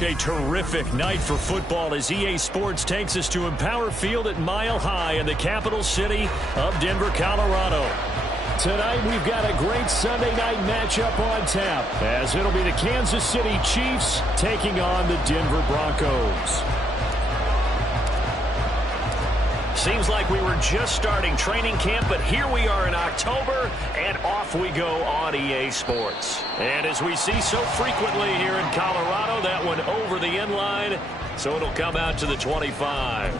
A terrific night for football as EA Sports takes us to Empower Field at Mile High in the capital city of Denver, Colorado. Tonight we've got a great Sunday night matchup on tap as it'll be the Kansas City Chiefs taking on the Denver Broncos. Seems like we were just starting training camp, but here we are in October, and off we go on EA Sports. And as we see so frequently here in Colorado, that one over the end line, so it'll come out to the 25.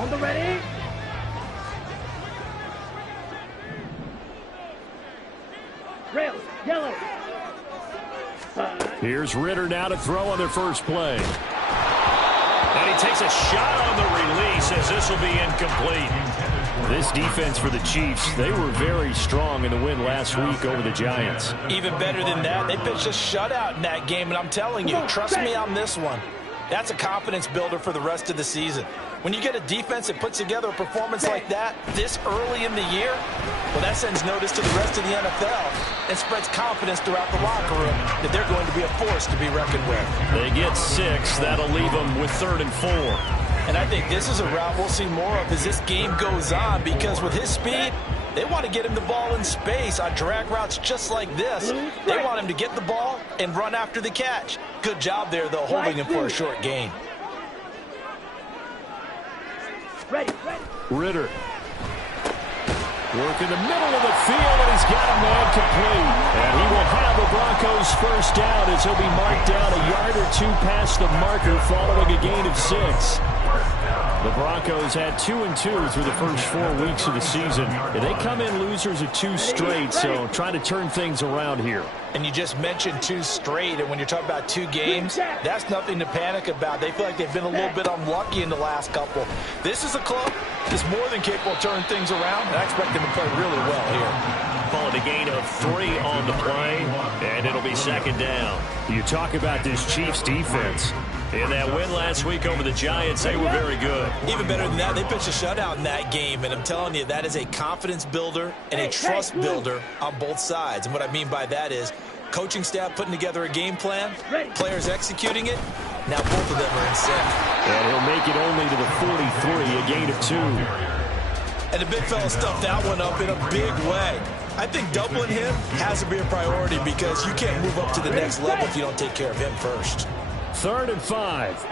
On the ready? Rails, yellow. Here's Ritter now to throw on their first play. And he takes a shot on the release as this will be incomplete. This defense for the Chiefs, they were very strong in the win last week over the Giants. Even better than that, they pitched a shutout in that game, and I'm telling you, trust me on this one. That's a confidence builder for the rest of the season. When you get a defense that puts together a performance like that this early in the year, well, that sends notice to the rest of the NFL and spreads confidence throughout the locker room that they're going to be a force to be reckoned with. They get 6. That'll leave them with 3rd and 4. And I think this is a route we'll see more of as this game goes on, because with his speed, they want to get him the ball in space on drag routes just like this. They want him to get the ball and run after the catch. Good job there, though, holding him for a short gain. Ready. Ritter. Work in the middle of the field, and he's got a man complete. And he will have the Broncos first down as he'll be marked down a yard or 2 past the marker following a gain of 6. The Broncos had 2-2 through the first 4 weeks of the season. And they come in losers of 2 straight, so trying to turn things around here. And you just mentioned 2 straight, and when you're talking about 2 games, that's nothing to panic about. They feel like they've been a little bit unlucky in the last couple. This is a club that's more than capable of turning things around, and I expect them to play really well here. Call it a gain of 3 on the play, and it'll be 2nd down. You talk about this Chiefs defense. In that win last week over the Giants, they were very good. Even better than that, they pitched a shutout in that game, and I'm telling you, that is a confidence builder and a trust builder on both sides. And what I mean by that is coaching staff putting together a game plan, players executing it. Now both of them are in sync. And he'll make it only to the 43, a gain of 2. And the big fella stuffed that one up in a big way. I think doubling him has to be a priority, because you can't move up to the next level if you don't take care of him first. 3rd and 5.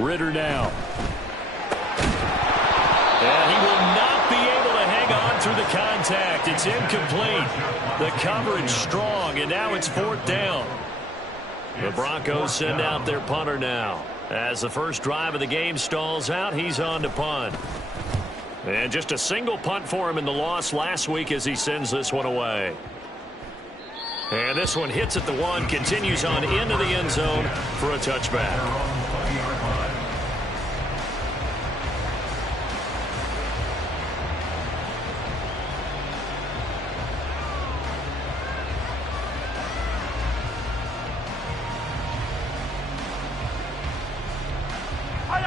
Ritter now. And he will not be able to hang on through the contact. It's incomplete. The coverage strong, and now it's 4th down. The Broncos send out their punter now. As the first drive of the game stalls out, he's on to punt. And just a single punt for him in the loss last week as he sends this one away. And this one hits at the 1, continues on into the end zone for a touchback.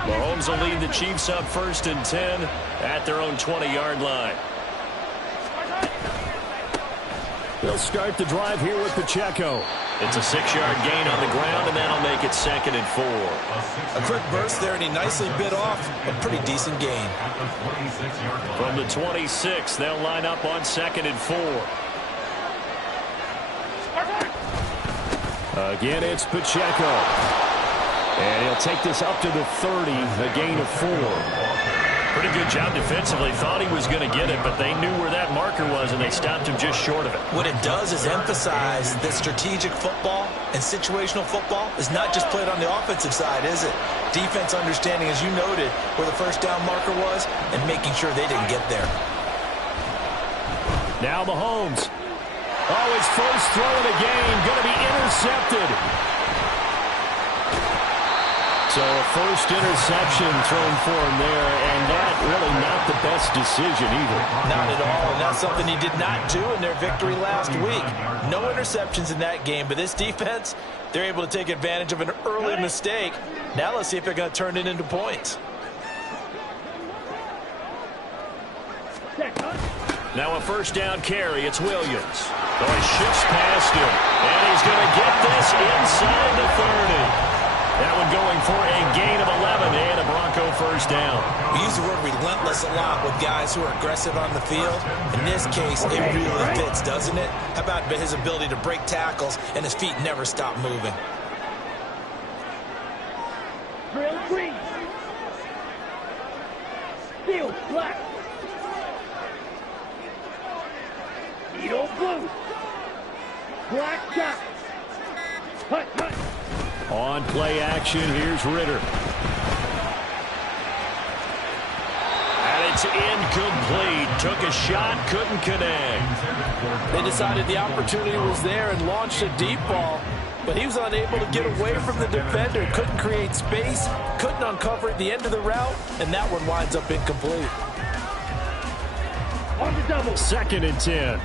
Mahomes will lead the Chiefs up 1st and 10 at their own 20-yard line. They'll start the drive here with Pacheco. It's a 6-yard gain on the ground, and that'll make it 2nd and 4. A quick burst there, and he nicely bit off a pretty decent gain. From the 26, they'll line up on 2nd and 4. Again, it's Pacheco. And he'll take this up to the 30, a gain of 4. Pretty good job defensively. Thought he was going to get it, but they knew where that marker was, and they stopped him just short of it. What it does is emphasize that strategic football and situational football is not just played on the offensive side, is it? Defense understanding, as you noted, where the first down marker was and making sure they didn't get there. Now Mahomes. Oh, his first throw of the game going to be intercepted. So a first interception thrown for him there, and that really not the best decision either. Not at all, and that's something he did not do in their victory last week. No interceptions in that game, but this defense, they're able to take advantage of an early mistake. Now let's see if they're going to turn it into points. Now a first down carry. It's Williams. Oh, he shifts past him, and he's going to get this inside the 30. That one going for a gain of 11 and a Bronco first down. We use the word relentless a lot with guys who are aggressive on the field. In this case, it really fits, doesn't it? How about his ability to break tackles and his feet never stop moving? Drill green. Field black. Needle blue. Black dot. Hut, hut. On play action, here's Ritter. And it's incomplete. Took a shot, couldn't connect. They decided the opportunity was there and launched a deep ball, but he was unable to get away from the defender. Couldn't create space, couldn't uncover at the end of the route, and that one winds up incomplete. On the double. 2nd and 10.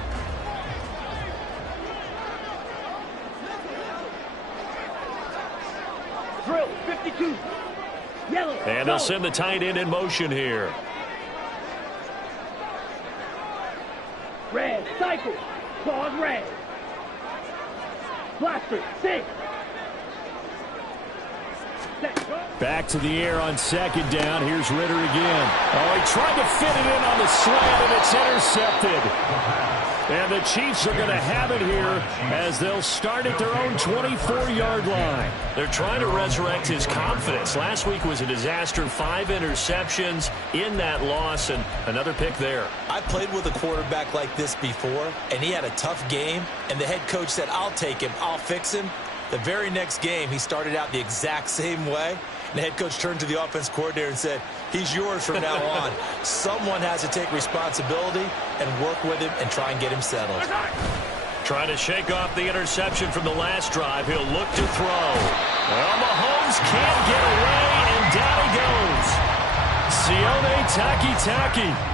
Drill 52. Yellow. And they'll send the tight end in motion here. Red. Cycle. Claws red. Blaster. 6. Back to the air on 2nd down. Here's Ritter again. Oh, he tried to fit it in on the slant, and it's intercepted. And the Chiefs are going to have it here as they'll start at their own 24-yard line. They're trying to resurrect his confidence. Last week was a disaster. 5 interceptions in that loss, and another pick there. I played with a quarterback like this before, and he had a tough game, and the head coach said, I'll take him, I'll fix him. The very next game, he started out the exact same way. And the head coach turned to the offense coordinator and said, he's yours from now on. Someone has to take responsibility and work with him and try and get him settled. Trying to shake off the interception from the last drive. He'll look to throw. Well, Mahomes can't get away, and down he goes. Sione Taki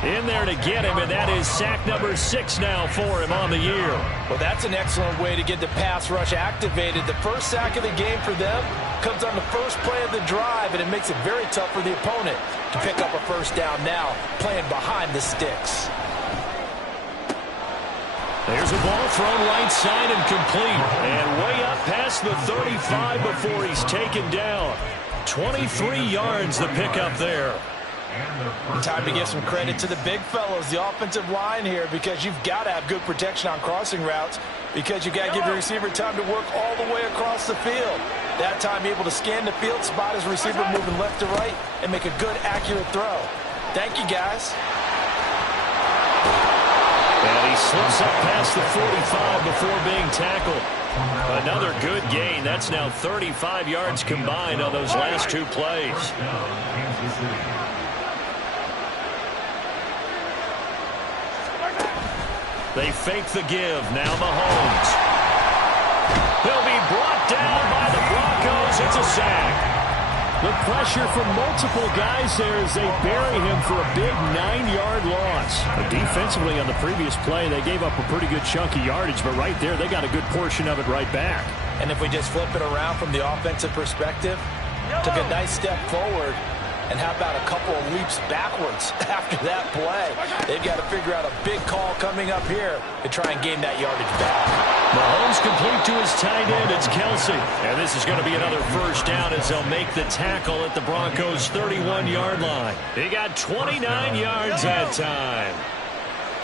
in there to get him, and that is sack number 6 now for him on the year. Well, that's an excellent way to get the pass rush activated. The first sack of the game for them comes on the first play of the drive, and it makes it very tough for the opponent to pick up a first down now, playing behind the sticks. There's a ball thrown right side and complete, and way up past the 35 before he's taken down. 23 yards the pickup there. Time to give some credit to the big fellows, the offensive line here, because you've got to have good protection on crossing routes, because you've got to give the receiver time to work all the way across the field. That time able to scan the field, spot his receiver moving left to right, and make a good, accurate throw. Thank you, guys. And he slips up past the 45 before being tackled. Another good gain. That's now 35 yards combined on those last 2 plays. They fake the give. Now Mahomes. He'll be brought down by the Broncos. It's a sack. The pressure from multiple guys there as they bury him for a big 9-yard loss. But defensively on the previous play, they gave up a pretty good chunk of yardage, but right there, they got a good portion of it right back. And if we just flip it around from the offensive perspective, took a nice step forward, and how about a couple of leaps backwards after that play? They've got to figure out a big call coming up here to try and gain that yardage back. Mahomes complete to his tight end. It's Kelsey. And this is going to be another first down as they'll make the tackle at the Broncos' 31-yard line. They got 29 yards that time.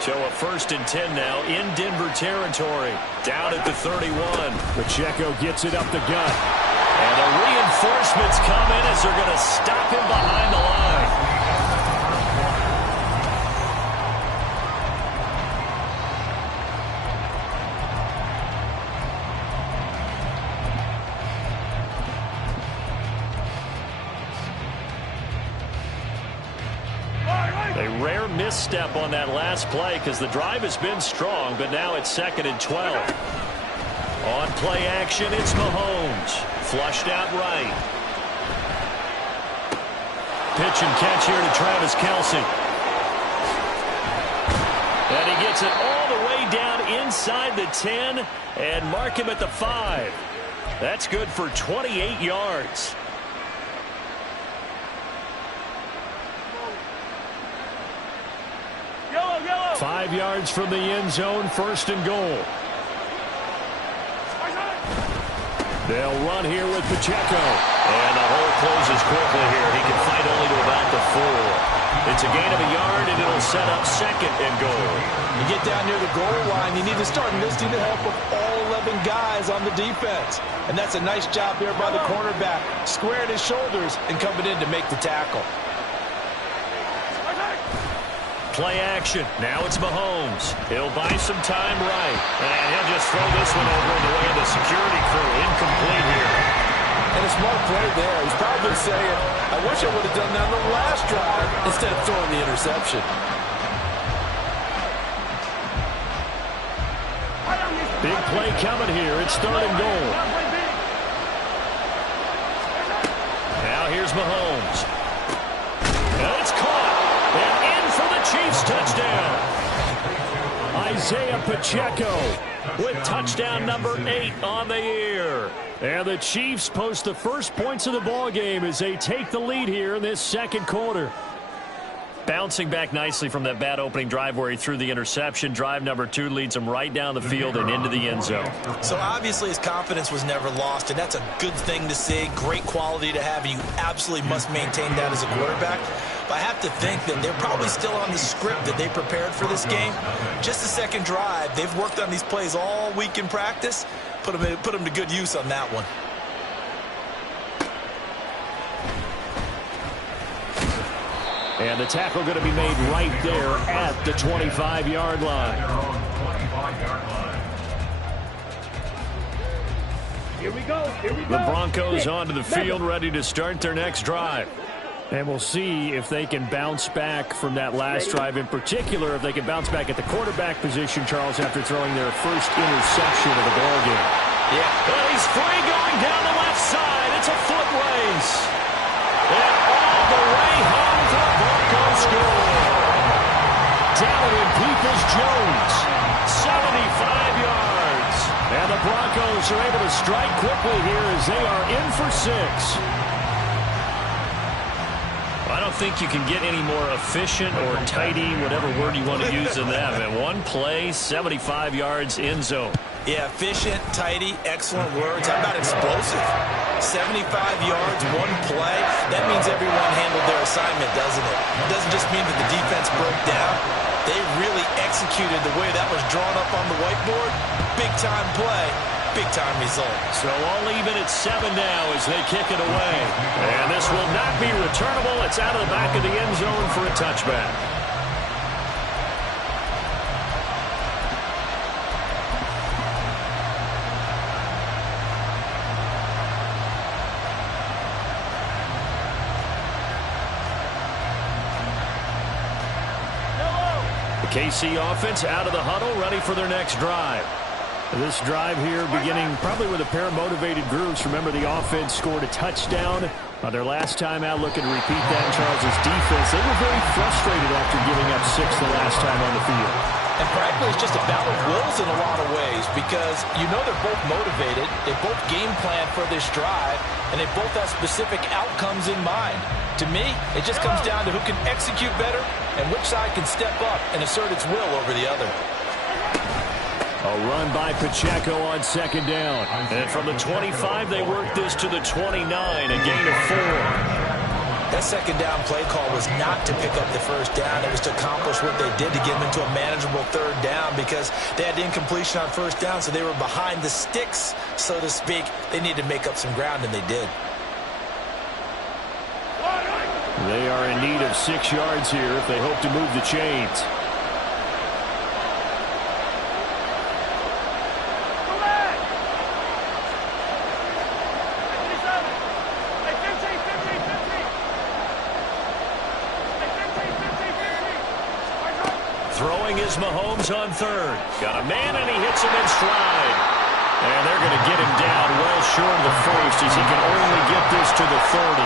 So a 1st and 10 now in Denver territory. Down at the 31. Pacheco gets it up the gut. And the reinforcements come in as they're going to stop him behind the line. A rare misstep on that last play because the drive has been strong, but now it's 2nd and 12. On play action, it's Mahomes. Flushed out right. pitch and catch here to Travis Kelce. And he gets it all the way down inside the 10 and mark him at the 5. That's good for 28 yards. Yellow. 5 yards from the end zone, 1st and goal. They'll run here with Pacheco. And the hole closes quickly here. He can fight only to about the 4. It's a gain of a yard, and it'll set up 2nd and goal. You get down near the goal line, you need to start enlisting the help of all 11 guys on the defense. And that's a nice job there by the cornerback, squaring his shoulders and coming in to make the tackle. Play action. Now it's Mahomes. He'll buy some time right. And he'll just throw this one over in the way of the security crew. Incomplete here. And a smart play there. He's probably saying, I wish I would have done that on the last drive instead of throwing the interception. Big play coming here. It's 3rd and goal. Now here's Mahomes. And it's caught. And in for the Chiefs touchdown. Isaiah Pacheco with touchdown number 8 on the year. And the Chiefs post the first points of the ball game as they take the lead here in this 2nd quarter. Bouncing back nicely from that bad opening drive where he threw the interception. Drive number 2 leads him right down the field and into the end zone. So obviously his confidence was never lost, and that's a good thing to see. Great quality to have. You absolutely must maintain that as a quarterback. But I have to think that they're probably still on the script that they prepared for this game. Just the 2nd drive. They've worked on these plays all week in practice. Put them to good use on that one. And the tackle going to be made right there at the 25-yard line. Here we go. The Broncos onto the field ready to start their next drive. And we'll see if they can bounce back from that last drive. In particular, if they can bounce back at the quarterback position, Charles, after throwing their first interception of the ballgame. Yeah. And he's free going down the left side. It's a foot race. And all the way home for the Broncos score. Down in Peoples-Jones, 75 yards. And the Broncos are able to strike quickly here as they are in for 6. I don't think you can get any more efficient or tidy, whatever word you want to use in that. And one play, 75 yards, end zone. Yeah, efficient, tidy, excellent words. How about explosive? 75 yards, one play. That means everyone handled their assignment, doesn't it? It doesn't just mean that the defense broke down. They really executed the way that was drawn up on the whiteboard. Big-time play, big-time result. So all even at 7 now as they kick it away. And this will not be returnable. It's out of the back of the end zone for a touchback. The KC offense out of the huddle, ready for their next drive. This drive here beginning probably with a pair of motivated groups. Remember, the offense scored a touchdown on their last time out. Looking to repeat that in Charles' defense. They were very frustrated after giving up 6 the last time on the field. And frankly, it's just a battle of wills in a lot of ways because you know they're both motivated. They both game plan for this drive, and they both have specific outcomes in mind. To me, it just comes down to who can execute better and which side can step up and assert its will over the other. A run by Pacheco on 2nd down. And from the 25, they work this to the 29, a gain of 4. That 2nd down play call was not to pick up the 1st down. It was to accomplish what they did to get them into a manageable 3rd down because they had incompletion on 1st down, so they were behind the sticks, so to speak. They needed to make up some ground, and they did. They are in need of 6 yards here if they hope to move the chains. Throwing is Mahomes on 3rd. Got a man, and he hits him in stride. And they're going to get him down well short of the 1st as he can only get this to the 30.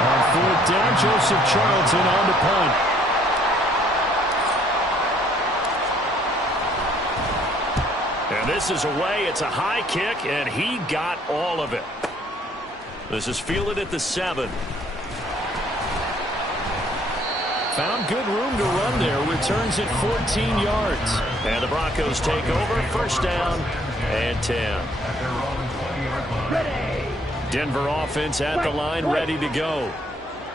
On fourth down, Joseph Charlton on to punt. And this is away. It's a high kick, and he got all of it. This is fielded at the 7. Found good room to run there. Returns it 14 yards. And the Broncos take over. First down and 10. Denver offense at the line, ready to go.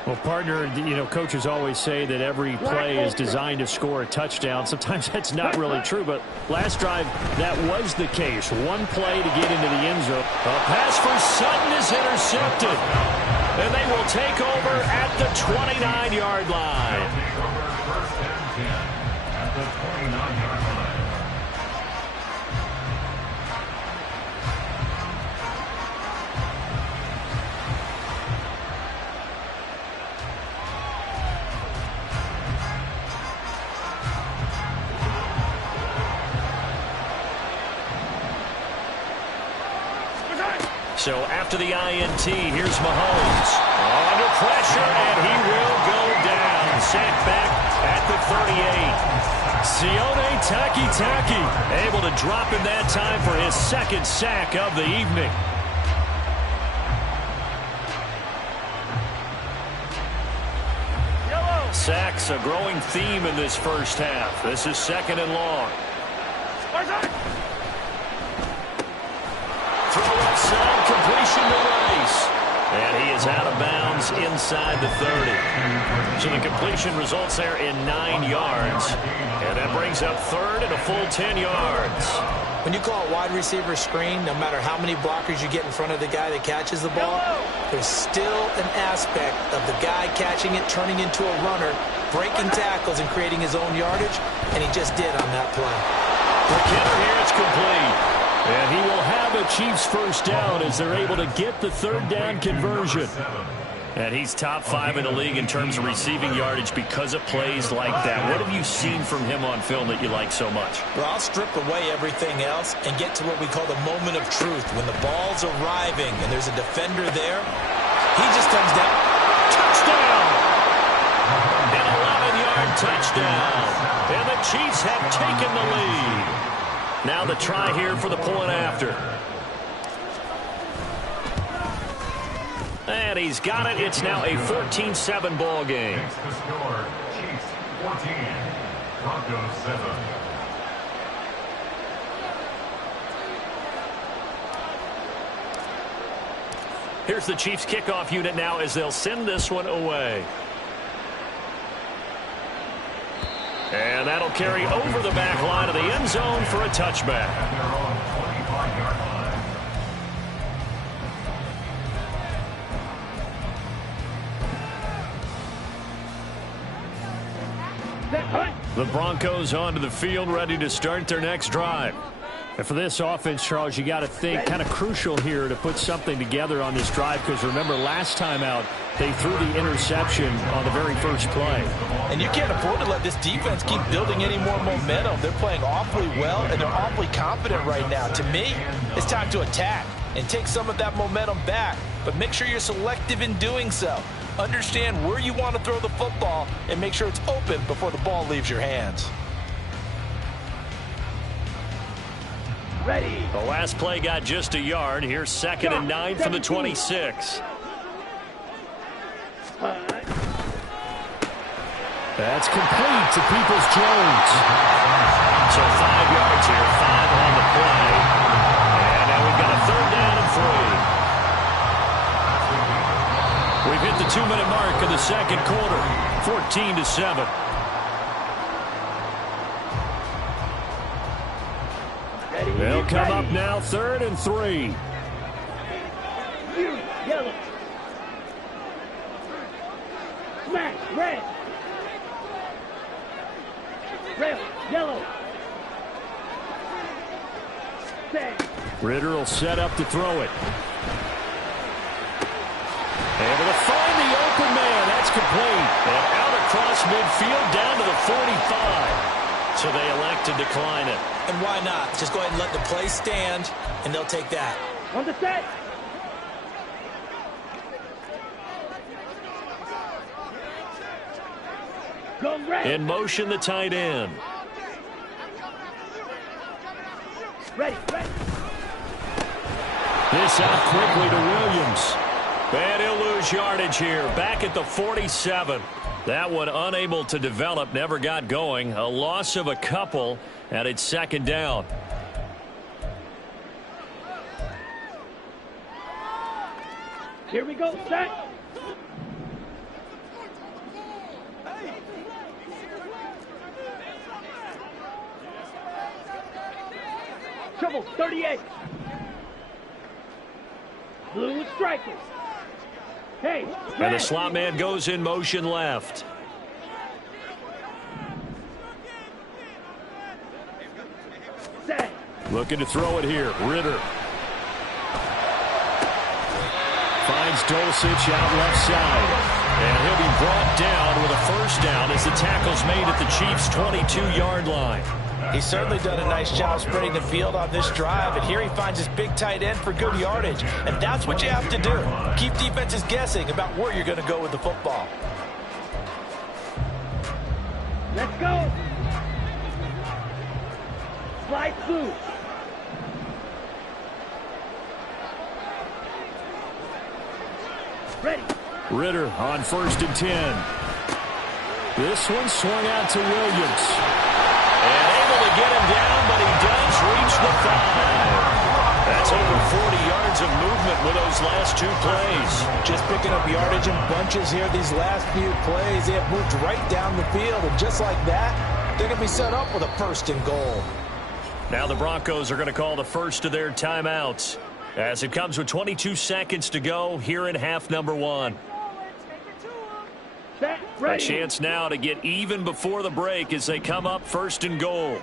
Well, partner, you know, coaches always say that every play is designed to score a touchdown. Sometimes that's not really true, but last drive, that was the case. One play to get into the end zone. A pass for Sutton is intercepted. And they will take over at the 29-yard line. So after the INT, here's Mahomes. Under pressure, and he will go down. Sacked back at the 38. Sione Takitaki able to drop in that time for his second sack of the evening. Sacks a growing theme in this first half. This is second and long. Throw outside, completion to Rice. And he is out of bounds inside the 30. So the completion results there in 9 yards. And that brings up third and a full 10 yards. When you call a wide receiver screen, no matter how many blockers you get in front of the guy that catches the ball, there's still an aspect of the guy catching it, turning into a runner, breaking tackles and creating his own yardage, and he just did on that play. McKinnon here, it's complete. And he will have a Chiefs first down as they're able to get the third down conversion. And he's top 5 in the league in terms of receiving yardage because of plays like that. What have you seen from him on film that you like so much? Well, I'll strip away everything else and get to what we call the moment of truth. When the ball's arriving and there's a defender there, he just comes down. Touchdown! An 11-yard touchdown. And the Chiefs have taken the lead. Now the try here for the point after. And he's got it. It's now a 14-7 ball game. The score, Chiefs 14, Broncos 7. Here's the Chiefs kickoff unit now as they'll send this one away. And that'll carry over the back line of the end zone for a touchback. The Broncos onto the field, ready to start their next drive. And for this offense, Charles, you got to think kind of crucial here to put something together on this drive, because remember last time out they threw the interception on the very first play. And you can't afford to let this defense keep building any more momentum. They're playing awfully well, and they're awfully confident right now. To me, it's time to attack and take some of that momentum back, but make sure you're selective in doing so. Understand where you want to throw the football and make sure it's open before the ball leaves your hands. Ready. The last play got just a yard. Here's second and 9 from the 26. That's complete to Peoples-Jones. So 5 yards here, 5 on the play. And now we've got a third down and 3. We've hit the 2-minute mark of the second quarter, 14-7. They'll come up now, 3rd and 3. Yellow. Smash, red. Red, yellow. Ritter will set up to throw it. Able to find the open man. That's complete. And out across midfield down to the 45. So they elect to decline it. And why not? Just go ahead and let the play stand, and they'll take that. On the set. Go red. In motion, the tight end. Ready, ready. This out quickly to Williams. And he'll lose yardage here. Back at the 47. That one unable to develop, never got going. A loss of a couple, and it's second down. Here we go, set. Trouble, 38. Blue striker. Hey, and the slot man goes in motion left. Set. Looking to throw it here. Ritter. Finds Dulcich out left side. And he'll be brought down with a first down as the tackle's made at the Chiefs' 22-yard line. He's certainly done a nice job spreading the field on this drive, and here he finds his big tight end for good yardage. And that's what you have to do. Keep defenses guessing about where you're going to go with the football. Let's go. Slide through. Ready. Ritter on 1st and 10. This one swung out to Williams. And able to get him down, but he does reach the 5. That's over 40 yards of movement with those last two plays. Just picking up yardage in bunches here these last few plays. They have moved right down the field, and just like that, they're going to be set up with a 1st and goal. Now the Broncos are going to call the first of their timeouts as it comes with 22 seconds to go here in half number 1. A chance now to get even before the break as they come up 1st and goal.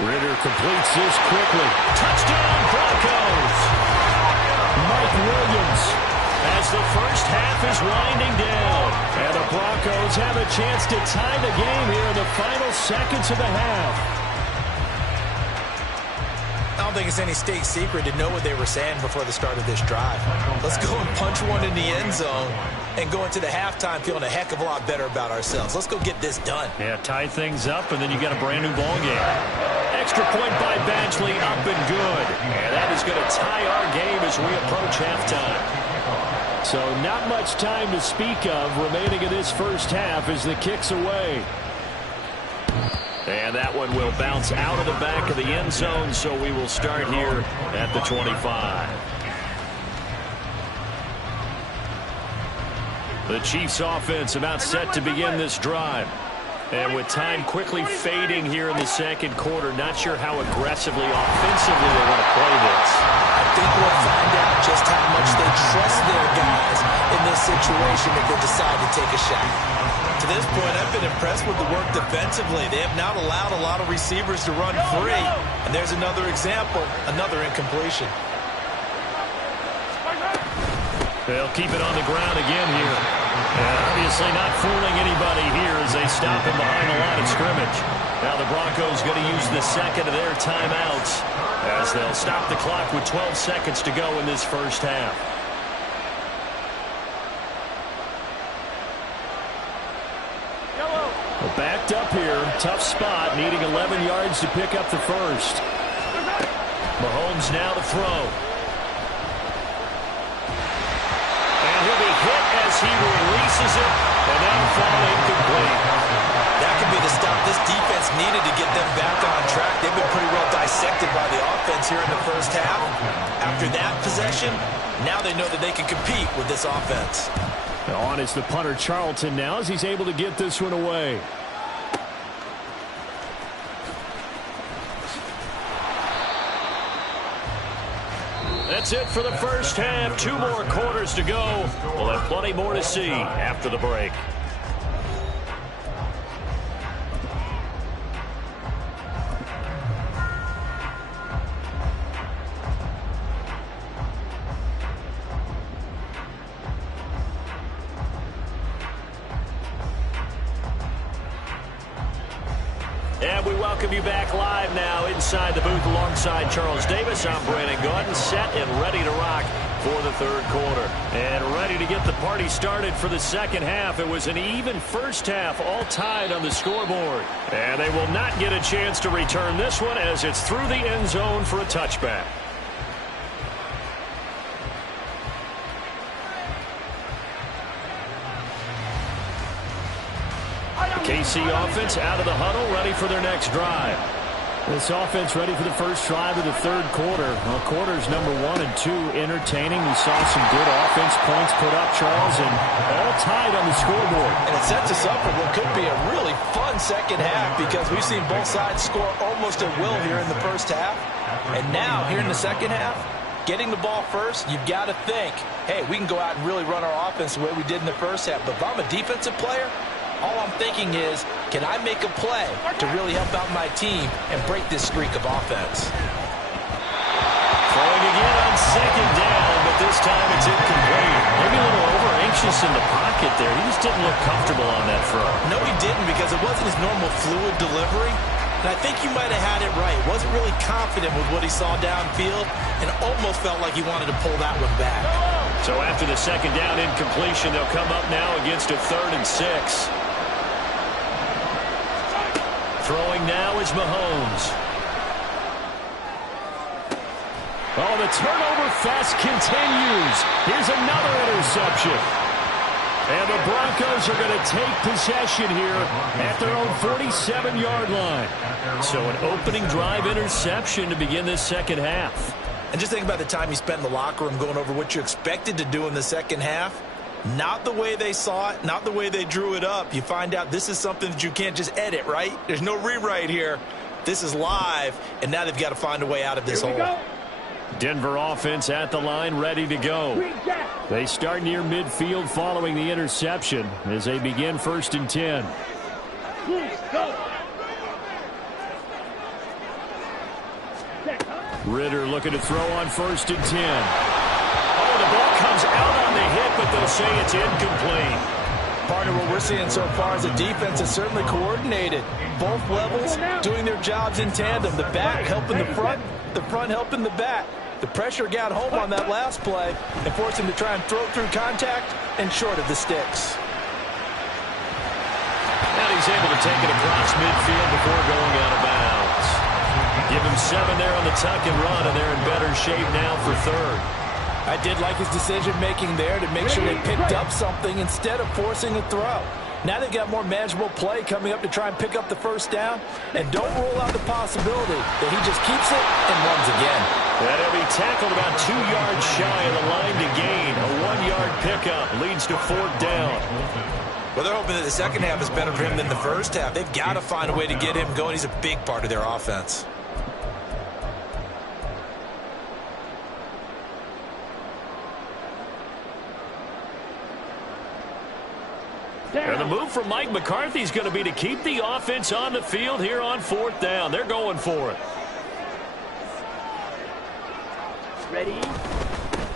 Ritter completes this quickly. Touchdown Broncos! Mike Williams as the first half is winding down. And the Broncos have a chance to tie the game here in the final seconds of the half. I don't think it's any state secret to know what they were saying before the start of this drive. Let's go and punch one in the end zone and go into the halftime feeling a heck of a lot better about ourselves. Let's go get this done. Yeah, tie things up, and then you got a brand new ball game. Extra point by Badgley, up and good. And that is going to tie our game as we approach halftime. So not much time to speak of remaining in this first half as the kick's away. And that one will bounce out of the back of the end zone, so we will start here at the 25. The Chiefs offense about set to begin this drive. And with time quickly fading here in the second quarter, not sure how aggressively, offensively they want to play this. I think we'll find out just how much they trust their guys in this situation if they decide to take a shot. To this point, I've been impressed with the work defensively. They have not allowed a lot of receivers to run free. And there's another example, another incompletion. They'll keep it on the ground again here. And obviously not fooling anybody here as they stop him behind the line of scrimmage. Now the Broncos going to use the second of their timeouts as they'll stop the clock with 12 seconds to go in this first half. Backed up here, tough spot, needing 11 yards to pick up the first. Mahomes now to throw. And he'll be hit as he releases it, and that'll fall incomplete. That could be the stop this defense needed to get them back on track. They've been pretty well dissected by the offense here in the first half. After that possession, now they know that they can compete with this offense. On is the punter Charlton now as he's able to get this one away. That's it for the first half. 2 more quarters to go. We'll have plenty more to see after the break. And we welcome you back live now inside the booth alongside Charles Davis. I'm Brandon Gordon, set and ready to rock for the third quarter. And ready to get the party started for the second half. It was an even first half, all tied on the scoreboard. And they will not get a chance to return this one as it's through the end zone for a touchback. The KC offense out of the huddle, ready for their next drive. This offense ready for the first drive of the third quarter. Well, quarters number 1 and 2 entertaining. We saw some good offense points put up, Charles, and all tied on the scoreboard. And it sets us up for what could be a really fun second half because we've seen both sides score almost at will here in the first half. And now, here in the second half, getting the ball first, you've got to think, hey, we can go out and really run our offense the way we did in the first half. But if I'm a defensive player, all I'm thinking is, can I make a play to really help out my team and break this streak of offense? Throwing again on second down, but this time it's incomplete. Maybe a little over-anxious in the pocket there. He just didn't look comfortable on that throw. No, he didn't because it wasn't his normal fluid delivery. And I think you might have had it right. Wasn't really confident with what he saw downfield and almost felt like he wanted to pull that one back. So after the second down incompletion, they'll come up now against a 3rd and 6. Throwing now is Mahomes. Oh, the turnover fest continues. Here's another interception. And the Broncos are going to take possession here at their own 47-yard line. So an opening drive interception to begin this second half. And just think about the time you spent in the locker room going over what you expected to do in the second half. Not the way they saw it, not the way they drew it up. You find out this is something that you can't just edit, right? There's no rewrite here. This is live, and now they've got to find a way out of this hole. Denver offense at the line, ready to go. They start near midfield following the interception as they begin 1st and 10. Ritter looking to throw on 1st and 10. Oh, the ball comes out on the hit, but they'll say it's incomplete. Partner, what we're seeing so far as a defense is certainly coordinated. Both levels doing their jobs in tandem. The back helping the front helping the back. The pressure got home on that last play and forced him to try and throw through contact and short of the sticks. And he's able to take it across midfield before going out of bounds. Give him 7 there on the tuck and run, and they're in better shape now for 3rd. I did like his decision-making there to make sure they picked up something instead of forcing a throw. Now they've got more manageable play coming up to try and pick up the first down. And don't rule out the possibility that he just keeps it and runs again. And he'll be tackled about 2 yards shy of the line to gain. A 1-yard pickup leads to 4th down. Well, they're hoping that the second half is better for him than the first half. They've got to find a way to get him going. He's a big part of their offense. And the move from Mike McCarthy is going to be to keep the offense on the field here on 4th down. They're going for it. Ready?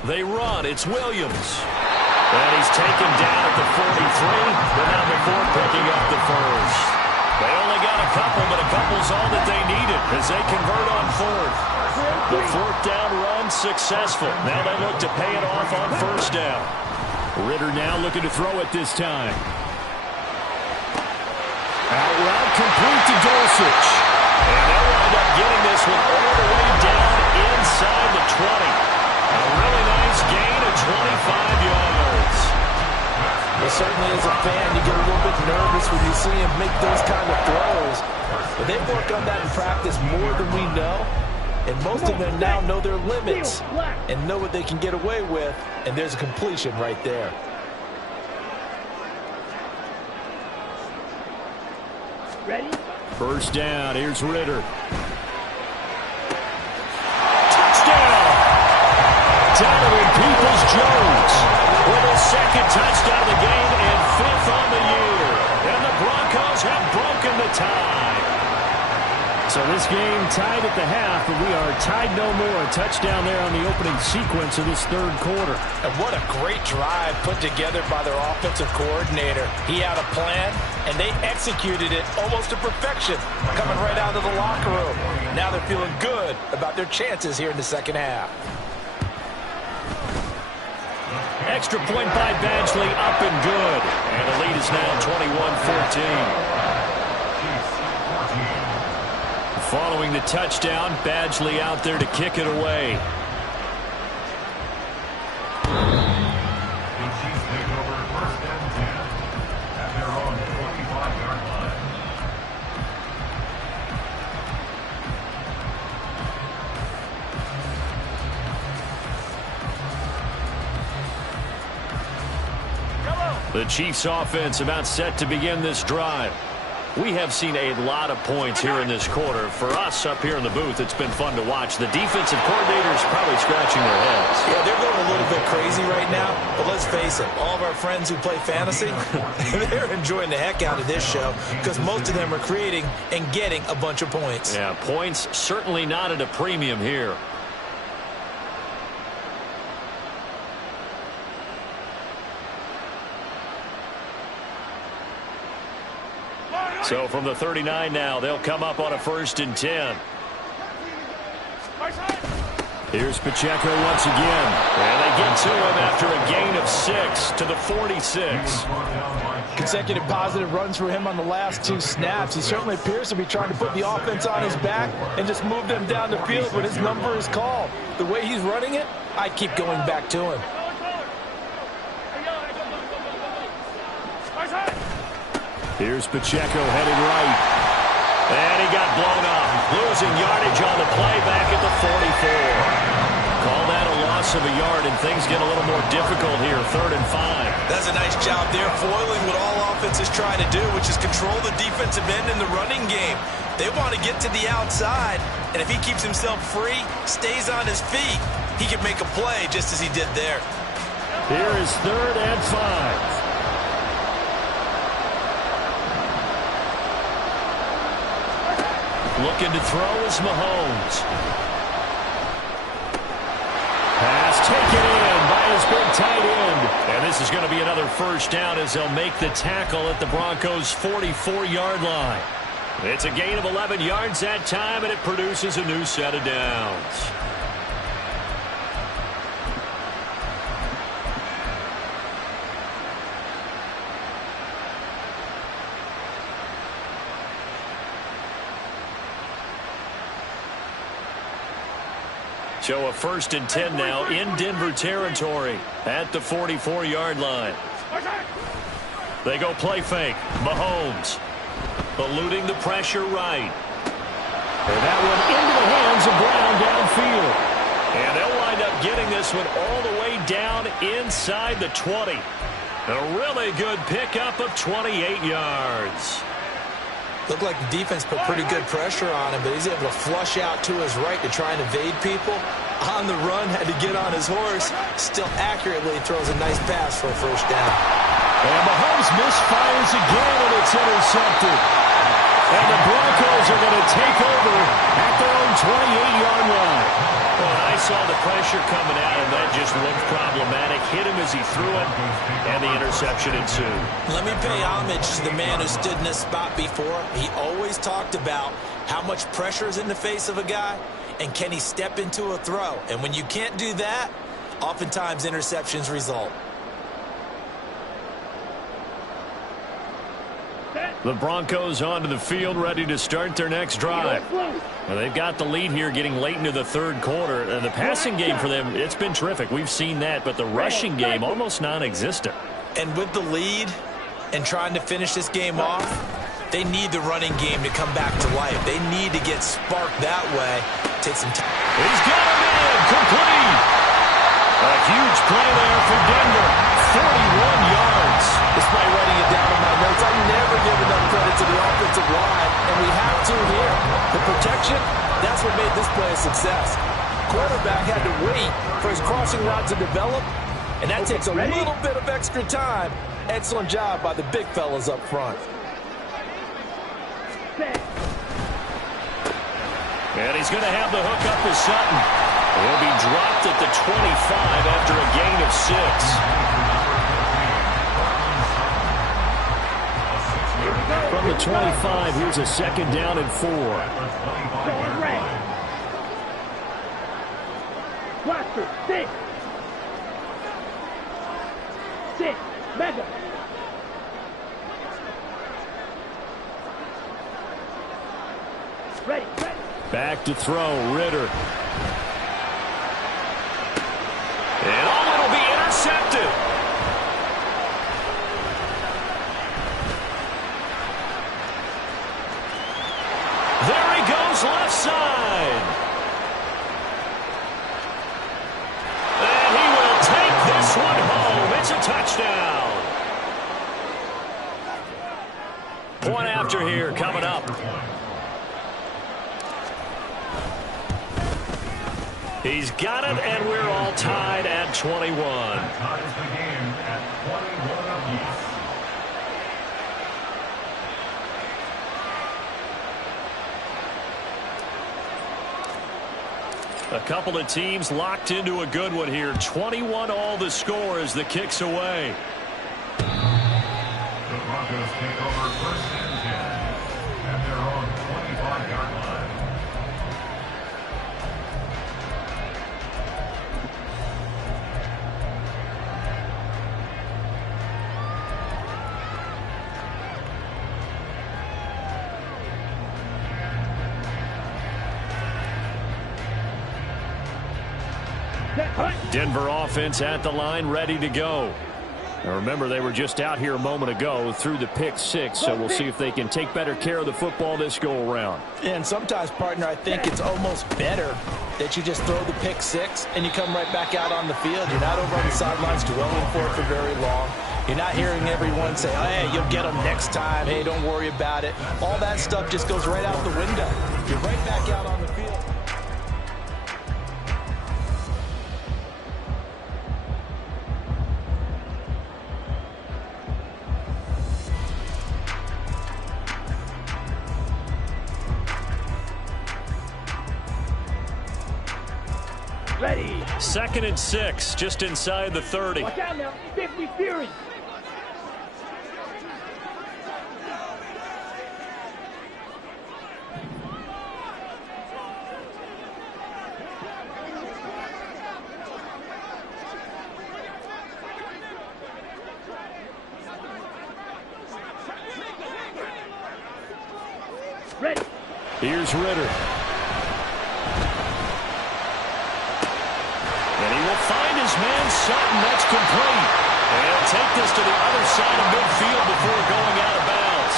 They run. It's Williams. And he's taken down at the 43. The number 4 picking up the first. They only got a couple, but a couple's all that they needed as they convert on 4th. The 4th down run successful. Now they look to pay it off on 1st down. Ritter now looking to throw it this time. Out route complete to Dulcich. And they'll wind up getting this one all the way down inside the 20. A really nice gain of 25 yards. Well, certainly as a fan, you get a little bit nervous when you see him make those kind of throws. But they've worked on that in practice more than we know. And most of them now know their limits and know what they can get away with. And there's a completion right there. Ready? First down. Here's Ritter. Touchdown! Donovan Peoples-Jones with his 2nd touchdown of the game and 5th on the year. And the Broncos have broken the tie. So this game tied at the half, but we are tied no more. A touchdown there on the opening sequence of this 3rd quarter. And what a great drive put together by their offensive coordinator. He had a plan, and they executed it almost to perfection, coming right out of the locker room. Now they're feeling good about their chances here in the second half. Extra point by Badgley, up and good. And the lead is now 21-14. Following the touchdown, Badgley out there to kick it away. The Chiefs offense about set to begin this drive. We have seen a lot of points here in this quarter. For us up here in the booth, it's been fun to watch. The defensive coordinators probably scratching their heads. Yeah, they're going a little bit crazy right now. But let's face it, all of our friends who play fantasy, they're enjoying the heck out of this show because most of them are creating and getting a bunch of points. Yeah, points certainly not at a premium here. So from the 39 now, they'll come up on a 1st and 10. Here's Pacheco once again. And they get to him after a gain of 6 to the 46. Consecutive positive runs for him on the last 2 snaps. He certainly appears to be trying to put the offense on his back and just move them down the field when his number is called. The way he's running it, I'd keep going back to him. Here's Pacheco headed right. And he got blown up. Losing yardage on the play back at the 44. Call that a loss of a yard, and things get a little more difficult here. 3rd and 5. That's a nice job there, foiling what all offenses try to do, which is control the defensive end in the running game. They want to get to the outside, and if he keeps himself free, stays on his feet, he can make a play just as he did there. Here is 3rd and 5. Looking to throw is Mahomes. Pass taken in by his big tight end. And this is going to be another 1st down as they'll make the tackle at the Broncos' 44-yard line. It's a gain of 11 yards that time, and it produces a new set of downs. So a 1st and 10 now in Denver territory at the 44-yard line. They go play fake. Mahomes eluding the pressure right. And that one into the hands of Brown downfield. And they'll wind up getting this one all the way down inside the 20. A really good pickup of 28 yards. Looked like the defense put pretty good pressure on him, but he's able to flush out to his right to try and evade people. On the run, had to get on his horse. Still accurately throws a nice pass for a 1st down. And Mahomes misfires again, and it's intercepted. And the Broncos are going to take over at their own 28-yard line. Well, I saw the pressure coming out, and that just looked problematic. Hit him as he threw it, and the interception ensued. Let me pay homage to the man who stood in this spot before. He always talked about how much pressure is in the face of a guy, and can he step into a throw. And when you can't do that, oftentimes interceptions result. The Broncos onto the field, ready to start their next drive. Well, they've got the lead here getting late into the 3rd quarter. And the passing game for them, it's been terrific. We've seen that, but the rushing game almost non-existent. And with the lead and trying to finish this game off, they need the running game to come back to life. They need to get sparked that way. Take some time. He's got him in, complete. A huge play there for Denver. 41 yards. Despite writing it down in my notes, I never give enough credit to the offensive line, and we have to here. The protection, that's what made this play a success. Quarterback had to wait for his crossing route to develop, and that takes a little bit of extra time. Excellent job by the big fellas up front. And he's going to have the hook up to Sutton. He'll be dropped at the 25 after a gain of 6. From the 25, here's a 2nd down and 4. Madden. Ready. Back to throw, Ritter. And it'll be intercepted. There he goes, left side. And he will take this one home. It's a touchdown. Point after here coming up. He's got it, and we're all tied at 21. Ties the game at 21 apiece. A couple of teams locked into a good one here. 21 all the score as the kick's away. The Broncos take over 1st and 10 at their own 25-yard line. Denver offense at the line, ready to go. Now remember, they were just out here a moment ago through the pick 6, so we'll see if they can take better care of the football this go-around. And sometimes, partner, I think it's almost better that you just throw the pick 6 and you come right back out on the field. You're not over on the sidelines dwelling for it for very long. You're not hearing everyone say, oh, hey, you'll get them next time. Hey, don't worry about it. All that stuff just goes right out the window. You're right back out on the field. Ready. 2nd and 6, just inside the 30. Watch out now. 50 Fury. Ready. Here's Ritter. And he will find his man Sutton. That's complete. And he'll take this to the other side of midfield before going out of bounds.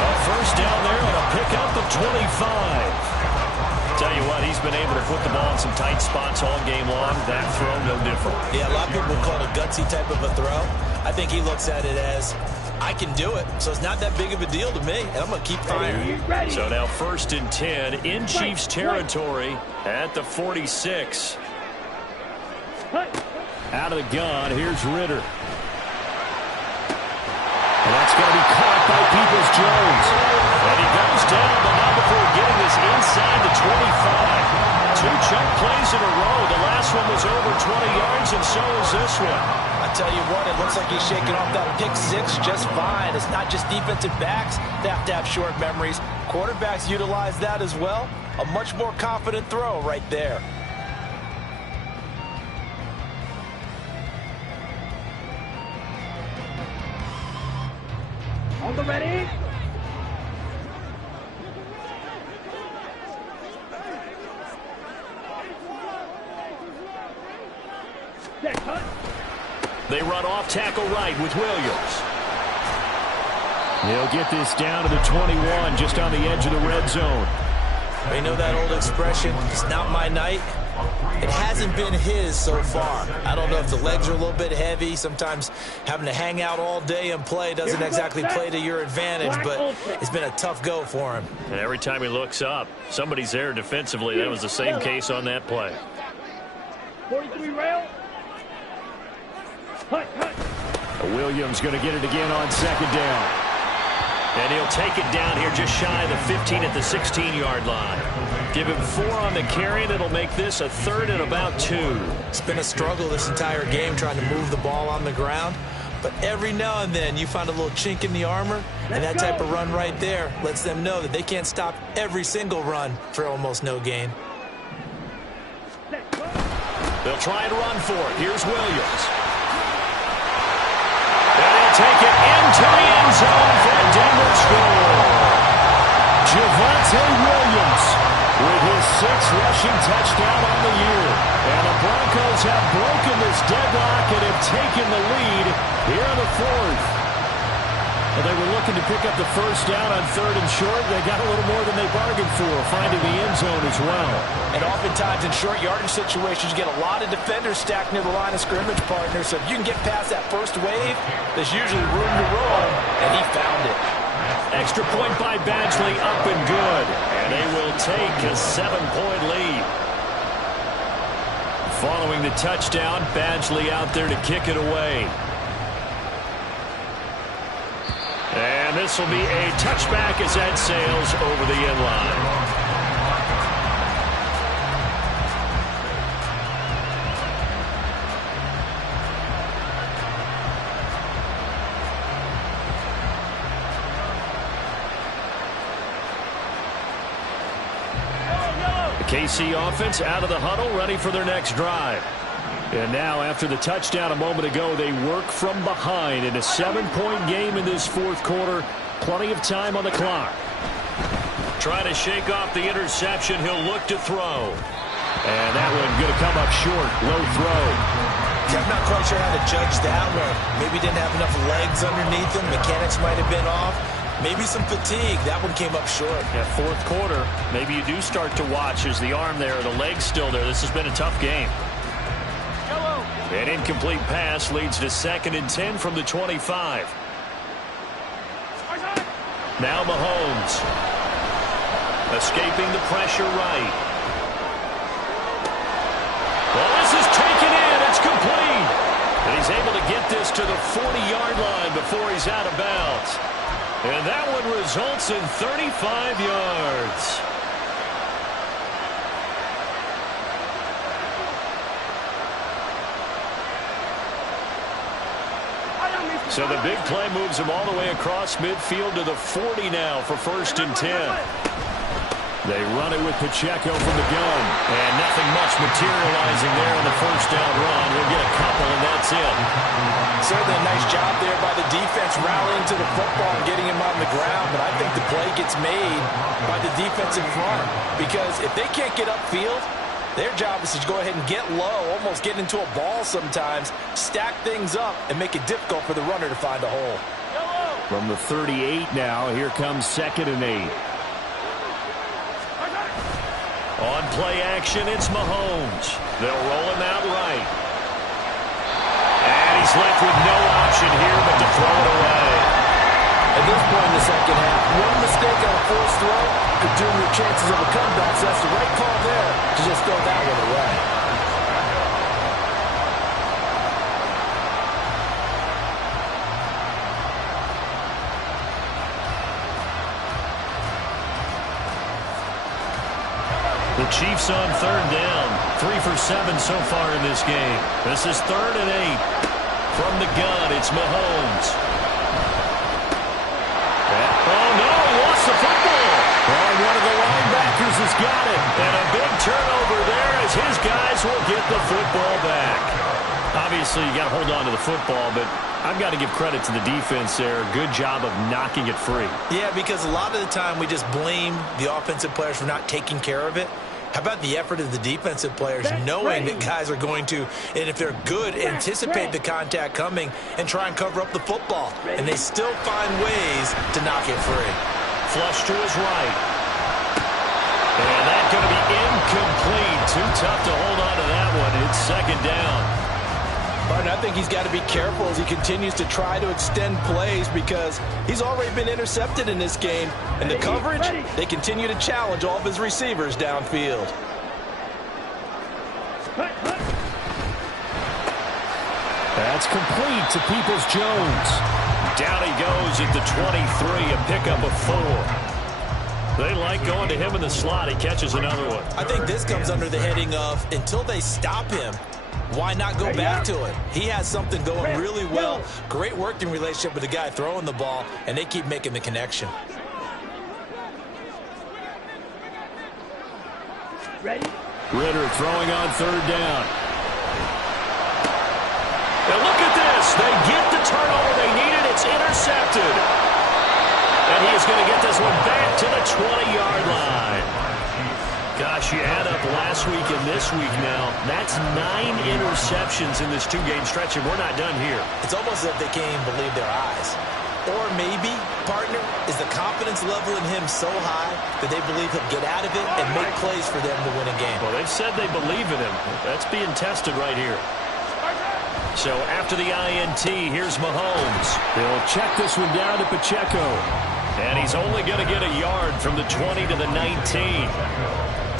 A first down there on a pickup of 25. Tell you what, he's been able to put the ball in some tight spots all game long. That throw, no different. Yeah, a lot of people call it a gutsy type of a throw. I think he looks at it as, I can do it, so it's not that big of a deal to me, and I'm going to keep firing. Ready. So now 1st and 10 in Chiefs territory at the 46. Out of the gun, here's Ritter. And that's going to be caught by Peoples-Jones. And he goes down, but not before getting this inside the 25. 2 chunk plays in a row. The last one was over 20 yards, and so is this one. I tell you what, it looks like he's shaking off that pick 6 just fine. It's not just defensive backs that have to have short memories. Quarterbacks utilize that as well. A much more confident throw right there. On the ready. Set, cut. They run off tackle right with Williams. They'll get this down to the 21, just on the edge of the red zone. You know that old expression, it's not my night? It hasn't been his so far. I don't know if the legs are a little bit heavy. Sometimes having to hang out all day and play doesn't exactly play to your advantage, but it's been a tough go for him. And every time he looks up, somebody's there defensively. That was the same case on that play. 43 rail. Hut. Williams going to get it again on 2nd down. And he'll take it down here just shy of the 15 at the 16-yard line. Give him 4 on the carry, and it'll make this a 3rd and about 2. It's been a struggle this entire game trying to move the ball on the ground. But every now and then you find a little chink in the armor, and that type of run right there lets them know that they can't stop every single run for almost no gain. They'll try and run for it. Here's Williams. take it into the end zone for a Denver score. Javonte Williams with his 6th rushing touchdown on the year. And the Broncos have broken this deadlock and have taken the lead here in the 4th. Well, they were looking to pick up the first down on 3rd and short. They got a little more than they bargained for, finding the end zone as well. And oftentimes in short yardage situations, you get a lot of defenders stacked near the line of scrimmage, partner. So if you can get past that first wave, there's usually room to roam, and he found it. Extra point by Badgley, up and good. And they will take a 7-point lead. Following the touchdown, Badgley out there to kick it away. And this will be a touchback as that sails over the end line. The KC offense out of the huddle, ready for their next drive. And now, after the touchdown a moment ago, they work from behind in a 7-point game in this 4th quarter. Plenty of time on the clock. Trying to shake off the interception. He'll look to throw. And that one going to come up short. Low throw. I'm not quite sure how to judge that one. Maybe didn't have enough legs underneath him. Mechanics might have been off. Maybe some fatigue. That one came up short. Yeah, 4th quarter. Maybe you do start to watch as the arm there, the leg's still there. This has been a tough game. An incomplete pass leads to 2nd and 10 from the 25. Now Mahomes. Escaping the pressure right. Well, this is taken in. It's complete. And he's able to get this to the 40-yard line before he's out of bounds. And that one results in 35 yards. So the big play moves him all the way across midfield to the 40 now for 1st and 10. They run it with Pacheco from the gun. And nothing much materializing there on the 1st down run. He'll get a couple, and that's it. Certainly a nice job there by the defense rallying to the football and getting him on the ground. But I think the play gets made by the defensive front. Because if they can't get upfield, their job is to go ahead and get low, almost get into a ball sometimes, stack things up, and make it difficult for the runner to find a hole. From the 38 now, here comes 2nd and 8. On play action, it's Mahomes. They'll roll him out right. And he's left with no option here but to throw it away. At this point in the second half, one mistake on a forced throw could doom your chances of a comeback. So that's the right call there to just throw that one away. The Chiefs on 3rd down. 3 for 7 so far in this game. This is 3rd and 8. From the gun, it's Mahomes. Oh, no, he lost the football. Oh, one of the linebackers has got it. And a big turnover there as his guys will get the football back. Obviously, you got to hold on to the football, but I've got to give credit to the defense there. Good job of knocking it free. Yeah, because a lot of the time we just blame the offensive players for not taking care of it. How about the effort of the defensive players knowing that guys are going to, and if they're good, anticipate the contact coming and try and cover up the football. And they still find ways to knock it free. Flush to his right. And that's going to be incomplete. Too tough to hold on to that one. It's 2nd down. Martin, I think he's got to be careful as he continues to try to extend plays because he's already been intercepted in this game. And the coverage, they continue to challenge all of his receivers downfield. That's complete to Peoples-Jones. Down he goes at the 23, a pickup of 4. They like going to him in the slot. He catches another one. I think this comes under the heading of until they stop him, why not go back to it? He has something going really well. Great working relationship with the guy throwing the ball, and they keep making the connection. Ready? Ritter throwing on 3rd down. Now look at this. They get the turnover they needed, intercepted. And he is going to get this one back to the 20-yard line. Gosh, you add up last week and this week now. That's 9 interceptions in this 2-game stretch, and we're not done here. It's almost as if they can't even believe their eyes. Or maybe, partner, is the confidence level in him so high that they believe he'll get out of it and make plays for them to win a game. Well, they've said they believe in him. That's being tested right here. So after the INT, here's Mahomes. They'll check this one down to Pacheco. And he's only going to get a yard from the 20 to the 19.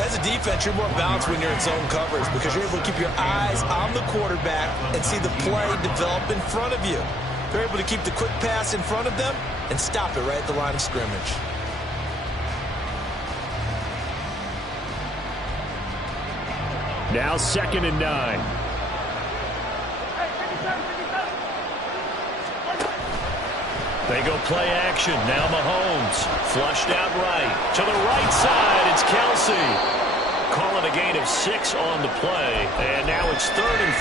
As a defense, you're more balanced when you're in zone coverage because you're able to keep your eyes on the quarterback and see the play develop in front of you. They're able to keep the quick pass in front of them and stop it right at the line of scrimmage. Now 2nd and 9. They go play action. Now Mahomes. Flushed out right. To the right side, it's Kelsey. Call it a gain of 6 on the play. And now it's 3rd and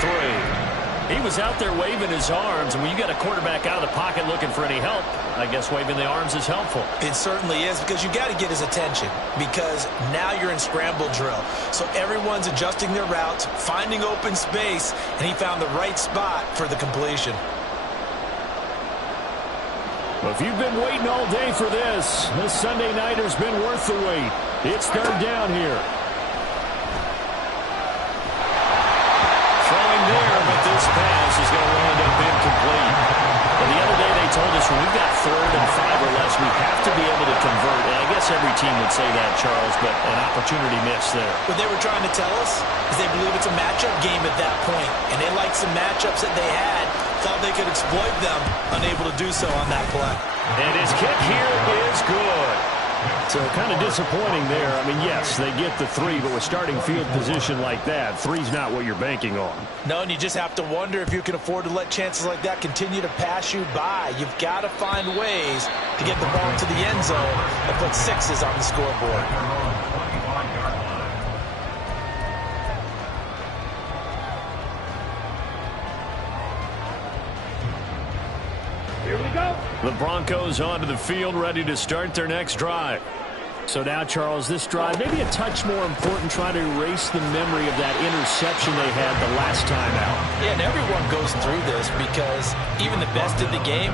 3. He was out there waving his arms. And when you got a quarterback out of the pocket looking for any help, I guess waving the arms is helpful. It certainly is because you got to get his attention because now you're in scramble drill. So everyone's adjusting their routes, finding open space, and he found the right spot for the completion. Well, if you've been waiting all day for this Sunday nighter's been worth the wait. It's 3rd down here. Throwing there, but this pass is going to wind up incomplete. Well, the other day they told us when we've got 3rd and 5 or less, we have to be able to convert. And I guess every team would say that, Charles, but an opportunity missed there. What they were trying to tell us is they believe it's a matchup game at that point, and they liked some matchups that they had. Thought they could exploit them, unable to do so on that play. And his kick here is good. So kind of disappointing there. I mean, yes, they get the 3, but with starting field position like that, 3's not what you're banking on. No, and you just have to wonder if you can afford to let chances like that continue to pass you by. You've got to find ways to get the ball into the end zone and put 6s on the scoreboard. The Broncos onto the field, ready to start their next drive. So now, Charles, this drive, maybe a touch more important, trying to erase the memory of that interception they had the last time out. Yeah, and everyone goes through this because even the best in the game,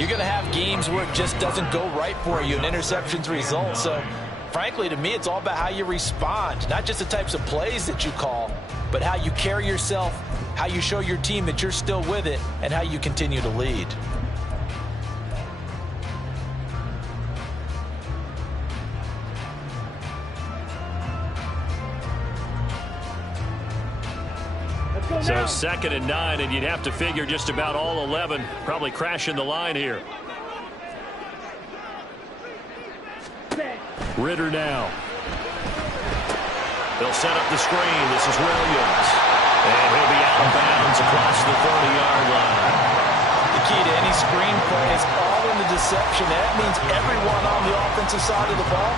you're going to have games where it just doesn't go right for you, and interceptions result. So, frankly, to me, it's all about how you respond, not just the types of plays that you call, but how you carry yourself, how you show your team that you're still with it, and how you continue to lead. So 2nd and 9, and you'd have to figure just about all 11 probably crashing the line here. Ritter now. They'll set up the screen. This is Williams. And he'll be out of bounds across the 30-yard line. The key to any screen play is all in the deception. That means everyone on the offensive side of the ball.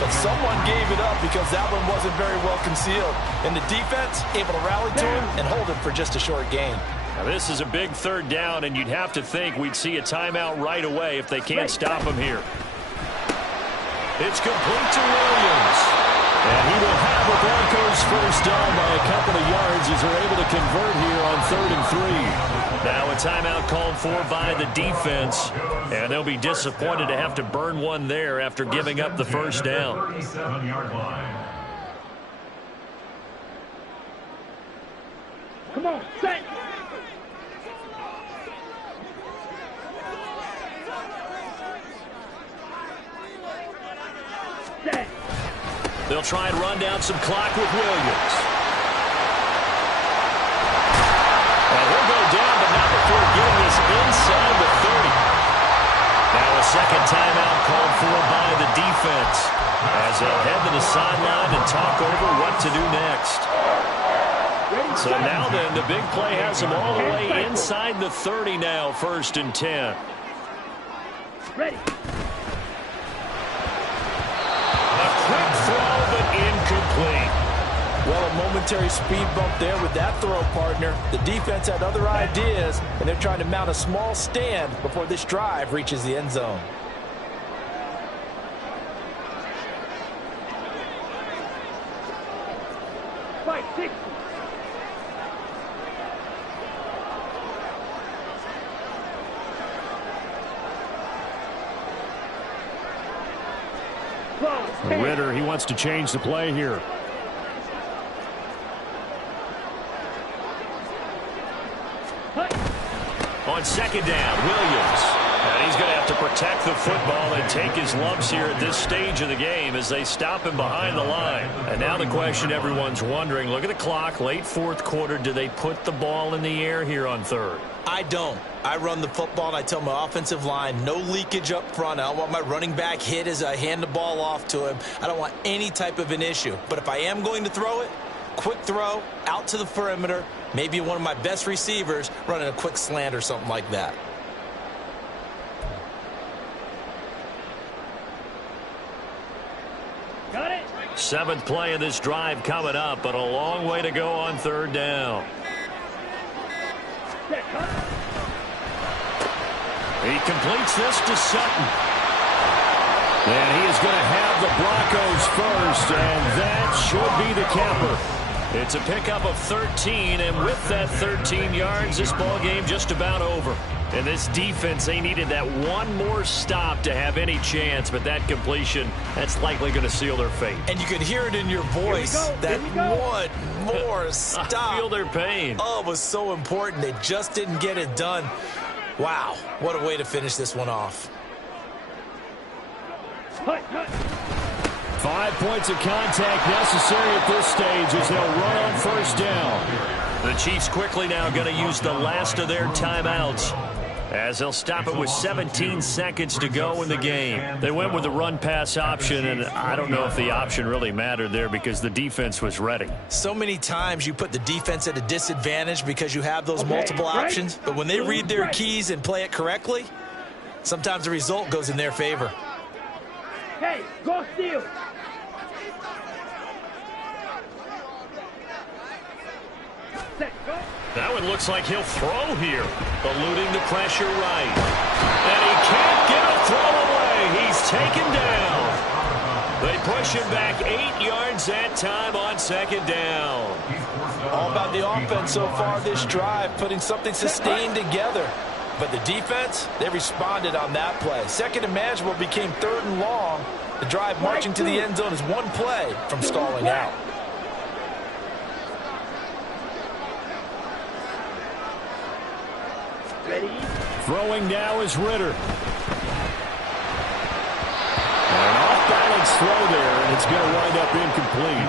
But someone gave it up because that one wasn't very well concealed. And the defense able to rally to him and hold him for just a short gain. Now this is a big 3rd down, and you'd have to think we'd see a timeout right away if they can't stop him here. It's complete to Williams. And he will have a Broncos first down by a couple of yards as they're able to convert here on 3rd and 3. Now a timeout called for by the defense, and they'll be disappointed to have to burn one there after giving up the first down. 37-yard line. Come on, set. Set. They'll try and run down some clock with Williams. And he'll go down, but not before getting this inside the 30. Now a second timeout called for by the defense as they'll head to the sideline and talk over what to do next. So now then, the big play has them all the way inside the 30 now, 1st and 10. Ready. A quick throw, but incomplete. Well, a moment momentary speed bump there with that throw partner. The defense had other ideas, and they're trying to mount a small stand before this drive reaches the end zone. Fight 60. Ritter, he wants to change the play here. On second down, Williams. And he's going to have to protect the football and take his lumps here at this stage of the game as they stop him behind the line. And now the question everyone's wondering, look at the clock, late fourth quarter, do they put the ball in the air here on third? I don't. I run the football, and I tell my offensive line, no leakage up front. I don't want my running back hit as I hand the ball off to him. I don't want any type of an issue. But if I am going to throw it, quick throw, out to the perimeter, maybe one of my best receivers running a quick slant or something like that. Got it. Seventh play of this drive coming up, but a long way to go on third down. He completes this to Sutton. And he is going to have the Broncos first, and that should be the capper. It's a pickup of 13, and with that 13 yards, this ball game just about over. And this defense, they needed that one more stop to have any chance, but that completion, that's likely going to seal their fate. And you can hear it in your voice, that one more stop. I feel their pain. Oh, it was so important. They just didn't get it done. Wow, what a way to finish this one off. 5 points of contact necessary at this stage as they'll run on first down. The Chiefs quickly now going to use the last of their timeouts as they'll stop it with 17 seconds to go in the game. They went with the run-pass option, and I don't know if the option really mattered there because the defense was ready. So many times you put the defense at a disadvantage because you have those multiple options, but when they read their keys and play it correctly, sometimes the result goes in their favor. Hey, go steal. Set, go. That one looks like he'll throw here. Eluding the pressure right. And he can't get a throw away. He's taken down. They push him back 8 yards that time on second down. All about the offense so far this drive, putting something sustained together. But the defense, they responded on that play. Second and manageable became third and long. The drive marching to the end zone is one play from stalling out. Ready? Throwing now is Ritter. An off-balance throw there, and it's going to wind up incomplete.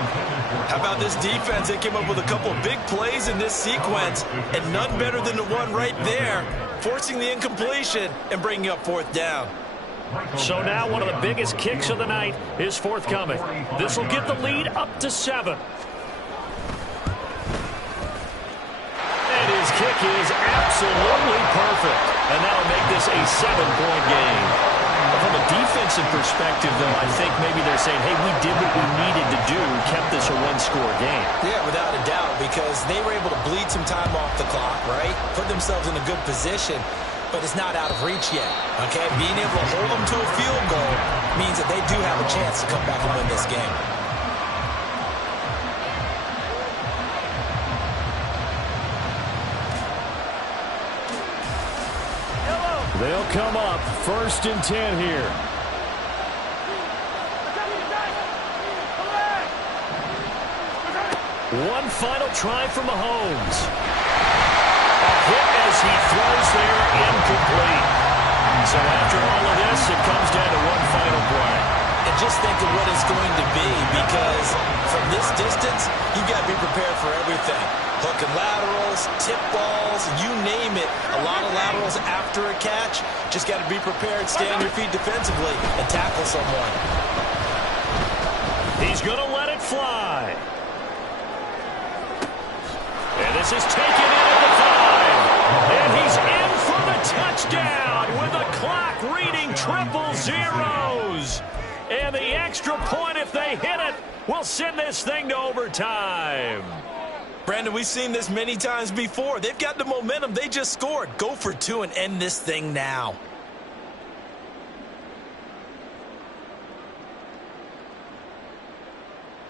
How about this defense? They came up with a couple big plays in this sequence, and none better than the one right there, forcing the incompletion and bringing up fourth down. So now one of the biggest kicks of the night is forthcoming. This will get the lead up to 7. And his kick is absolutely perfect. And that'll make this a 7-point game. From a defensive perspective, though, I think maybe they're saying, hey, we did what we needed to do, kept this a one-score game. Yeah, without a doubt, because they were able to bleed some time off the clock, right? Put themselves in a good position, but it's not out of reach yet, okay? Being able to hold them to a field goal means that they do have a chance to come back and win this game. They'll come up first and 10 here. One final try for Mahomes. A hit as he throws there, incomplete. So after all of this, it comes down to one final play. And just think of what it's going to be, because from this distance, you've got to be prepared for everything. Hook and laterals, tip balls, you name it. A lot of laterals after a catch. Just got to be prepared, stay on your feet defensively, and tackle someone. He's going to let it fly. And this is taken in at the 5. And he's in for the touchdown with the clock reading triple zeros. And the extra point, if they hit it, will send this thing to overtime. Brandon, we've seen this many times before. They've got the momentum. They just scored. Go for two and end this thing now.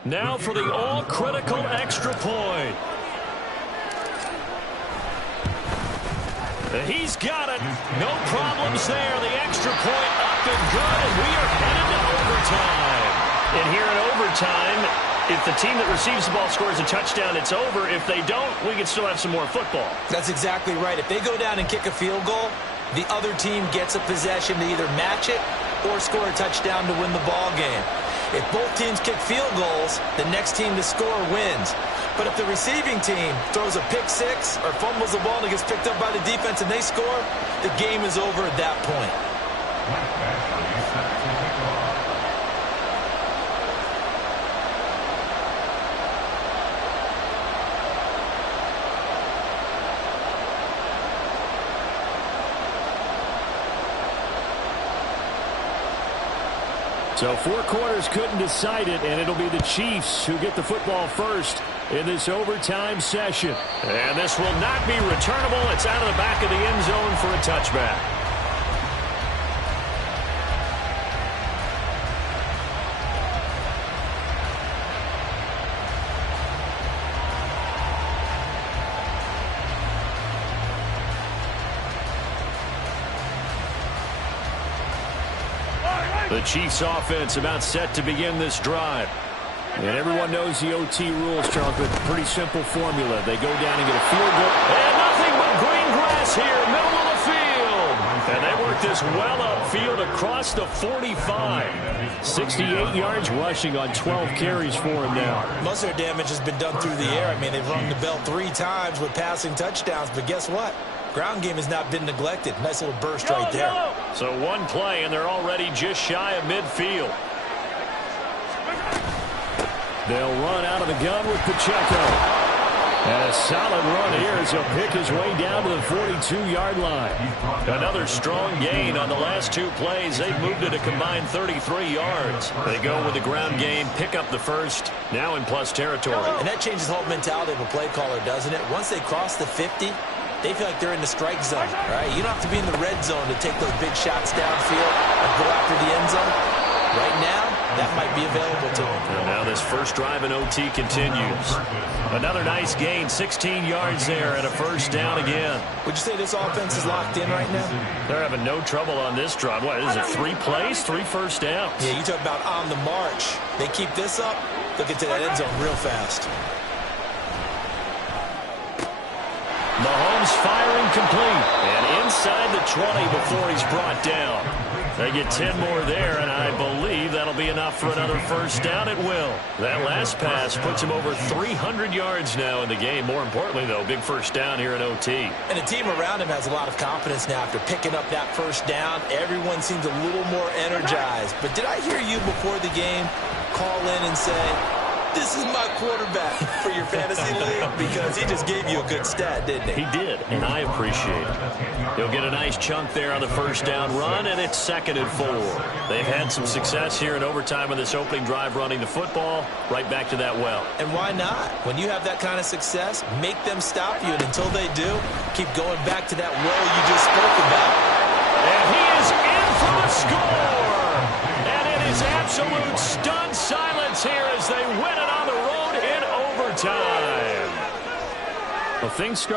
Now for the all-critical extra point. He's got it. No problems there. The extra point up and good, and we are headed to overtime. And here in overtime, if the team that receives the ball scores a touchdown, it's over. If they don't, we can still have some more football. That's exactly right. If they go down and kick a field goal, the other team gets a possession to either match it or score a touchdown to win the ball game. If both teams kick field goals, the next team to score wins. But if the receiving team throws a pick six or fumbles the ball and it gets picked up by the defense and they score, the game is over at that point. So 4 quarters couldn't decide it, and it'll be the Chiefs who get the football first in this overtime session. And this will not be returnable. It's out of the back of the end zone for a touchback. The Chiefs offense about set to begin this drive. And everyone knows the OT rules, Charles, but pretty simple formula. They go down and get a field goal. And nothing but green grass here, middle of the field. And they work this well upfield across the 45. 68 yards rushing on 12 carries for him now. Most of their damage has been done through the air. I mean, they've rung the bell 3 times with passing touchdowns, but guess what? Ground game has not been neglected. Nice little burst right there. So one play, and they're already just shy of midfield. They'll run out of the gun with Pacheco. And a solid run here as he'll pick his way down to the 42-yard line. Another strong gain on the last 2 plays. They've moved it a combined 33 yards. They go with the ground game, pick up the first, now in plus territory. And that changes the whole mentality of a play caller, doesn't it? Once they cross the 50, they feel like they're in the strike zone, right? You don't have to be in the red zone to take those big shots downfield and go after the end zone. Right now, that might be available to them. And now this first drive in OT continues. Another nice gain, 16 yards there and a first down again. Would you say this offense is locked in right now? They're having no trouble on this drive. What is it, 3 plays, 3 first downs? Yeah, you talk about on the march. They keep this up, they'll get to that end zone real fast. Mahomes firing complete. And inside the 20 before he's brought down. They get 10 more there, and I believe that'll be enough for another first down. It will. That last pass puts him over 300 yards now in the game. More importantly, though, big first down here in OT. And the team around him has a lot of confidence now after picking up that first down. Everyone seems a little more energized. But did I hear you before the game call in and say, this is my quarterback for your fantasy league? Because he just gave you a good stat, didn't he? He did, and I appreciate it. He'll get a nice chunk there on the first down run, and it's 2nd and 4. They've had some success here in overtime on this opening drive running the football. Right back to that well. And why not? When you have that kind of success, make them stop you. And until they do, keep going back to that well you just spoke about. And he is in for the score. And it is absolute stunned silence here as they win it on the road in overtime. Well, things start